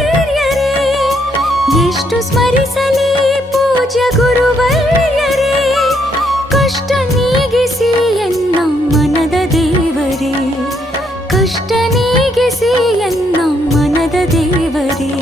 ಗುರುವರ್ಯರೇ, ಎಷ್ಟು ಸ್ಮರಿಸಲಿ ಪೂಜ್ಯ ಗುರುವರ್ಯರೇ, ಕಷ್ಟ ನೀಗಿಸಿ ಎನ್ನ ಮನದ ದೇವರೇ, ಕಷ್ಟ ನೀಗಿಸಿ ಎನ್ನ ಮನದ ದೇವರೇ.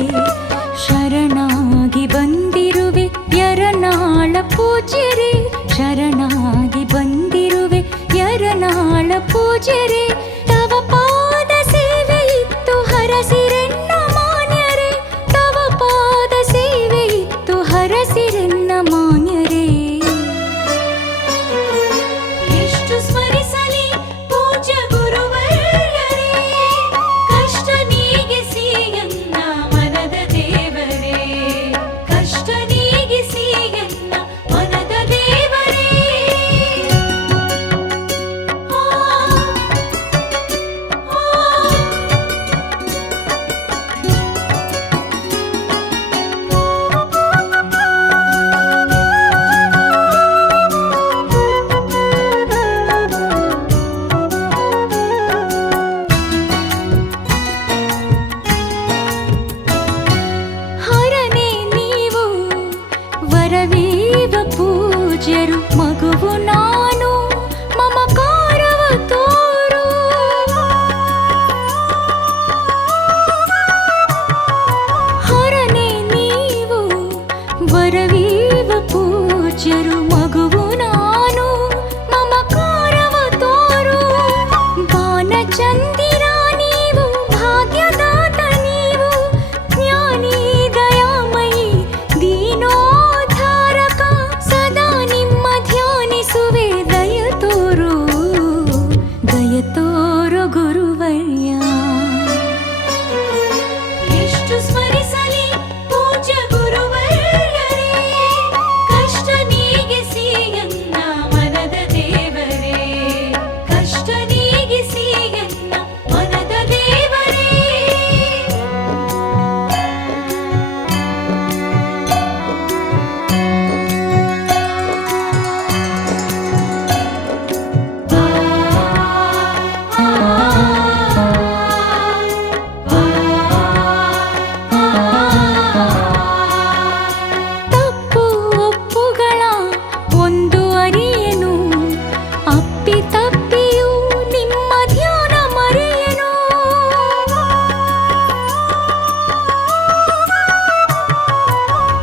ಶರಣಾಗಿ ಬಂದಿರುವೆ ಯರನಾಳ ಪೂಜ್ಯರೇ, ಶರಣಾಗಿ ಬಂದಿರುವೆ ಯರನಾಳ ಪೂಜ್ಯರೇ. ತವ ಪಾದ ಸೇವೆ ಇತ್ತು ಹರಸಿರೆನ್ನ ಮಾನ್ಯರೇ, ತವ ಪಾದ ಸೇವೆ ಇತ್ತು ಹರಸಿರೆನ್ನ ಮಾನ್ಯರೇ. ಎಷ್ಟು ಸ್ಮರಿಸಲಿ ಪೂಜ್ಯ ಗುರುವರ್ಯರೇ, ಕಷ್ಟ ನೀಗಿಸಿ ಎನ್ನ ಮನದ ದೇವರೇ, ಕಷ್ಟ ನೀಗಿಸಿ ಎನ್ನ ಮನದ ದೇವರೇ. ಹರನೇ ನೀವು ವರವೀವ ಪೂಜ್ಯರು, ಮಗುವು ನಾನು ಮಮಕಾರವ ತೋರು. ಹರನೇ ನೀವು ವರವೀವ ಪೂಜ್ಯರು, ಮಗುವು ನಾನು ಮಮಕಾರವ ತೋರು. ಬಾನಚಂದಿರ ನೀವು ಭಾಗ್ಯದಾತ ನೀವು, ಜ್ಞಾನಿ ದಯಾಮಯಿ ದೀನೋದ್ಧಾರಕ, ಸದಾ ನಿಮ್ಮ ಧ್ಯಾನಿಸುವೆ ದಯ ತೋರು, ದಯ ತೋರು ಗುರುವರ್ಯ. ಎಷ್ಟು ಸ್ಮರಿಸಲಿ ಪೂಜ್ಯ ಗುರುವರ್ಯರೇ, ಕಷ್ಟ ನೀಗಿಸಿ ಎನ್ನ ಮನದ ದೇವರೇ, ಕಷ್ಟ ನೀಗಿಸಿ ಎನ್ನ ಮನದ ದೇವರೇ. ತಪ್ಪು ಒಪ್ಪುಗಳ ಒಂದು ಅರಿಯೆನು, ಅಪ್ಪಿ ತಪ್ಪಿಯೂ ನಿಮ್ಮ ಧ್ಯಾನ ಮರೆಯೆನು.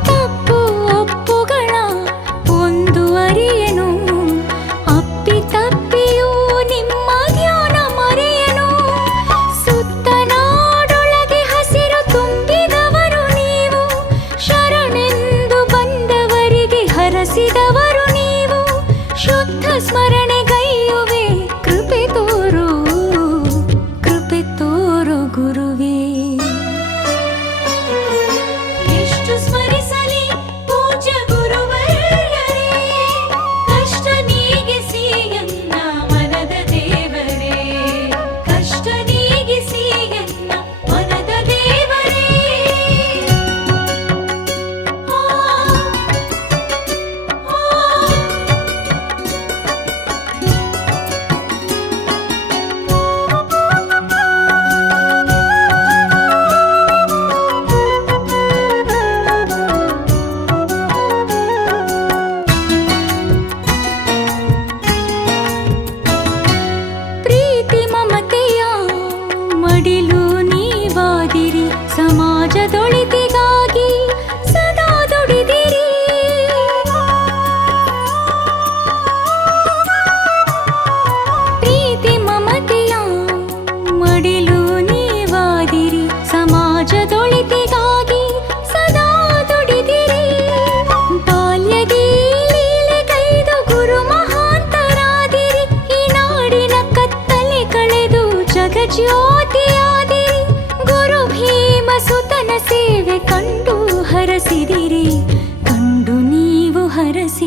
ತಪ್ಪು ಒಪ್ಪುಗಳ ಒಂದು ಅರಿಯೆನು, ಅಪ್ಪಿ ತಪ್ಪಿಯೂ ನಿಮ್ಮ ಧ್ಯಾನ ಮರೆಯೆನು. ಸುತ್ತ ನಾಡೊಳಗೆ ಹಸಿರು ತುಂಬಿದವರು ನೀವು, ಶರಣೆಂದು ಬಂದವರಿಗೆ ಹರಸಿದವರು ನೀವು. ಶುದ್ಧ ಸ್ಮರಣೆಗೈಯುವೆ ಕೃಪೆ ತೋರು, ಕೃಪೆ ತೋರು ಗುರುವೇ. ಎಷ್ಟು ಸ್ಮರಿಸಲಿ ಪೂಜ್ಯ ಗುರುವರ್ಯರೇ, ಕಷ್ಟ ನೀಗಿಸಿ ಎನ್ನ ಮನದ ದೇವರೇ, ಕಷ್ಟ ನೀಗಿಸಿ ಎನ್ನ ಮನದ ದೇವರೇ. ಪ್ರೀತಿ ಮಮತೆಯ ಮಡಿಲು ನೀವಾದಿರಿ, ಸಮಾಜದೊಳಿತಿಗಾಗಿ ಸದಾ ದುಡಿದಿರಿ. ಪ್ರೀತಿ ಮಮತೆಯ ಮಡಿಲು ನೀವಾದಿರಿ, ಸಮಾಜದೊಳಿತಿಗಾಗಿ ಸದಾ ದುಡಿದಿರಿ. ಬಾಲ್ಯದಿ ಲೀಲೆಗೈದು ಗುರು ಮಹಾಂತರಾದಿರಿ, ಈ ನಾಡಿನ ಕತ್ತಲೆ ಕಳೆದು ಜಗಜ್ಯೋತಿಯಾದಿರಿ. ಗುರು ಭೀಮ ಸುತನ ಸೇವೆ ಕಂಡು ಹರಸಿದಿರಿ, ಕಂಡು ನೀವು ಹರಸಿ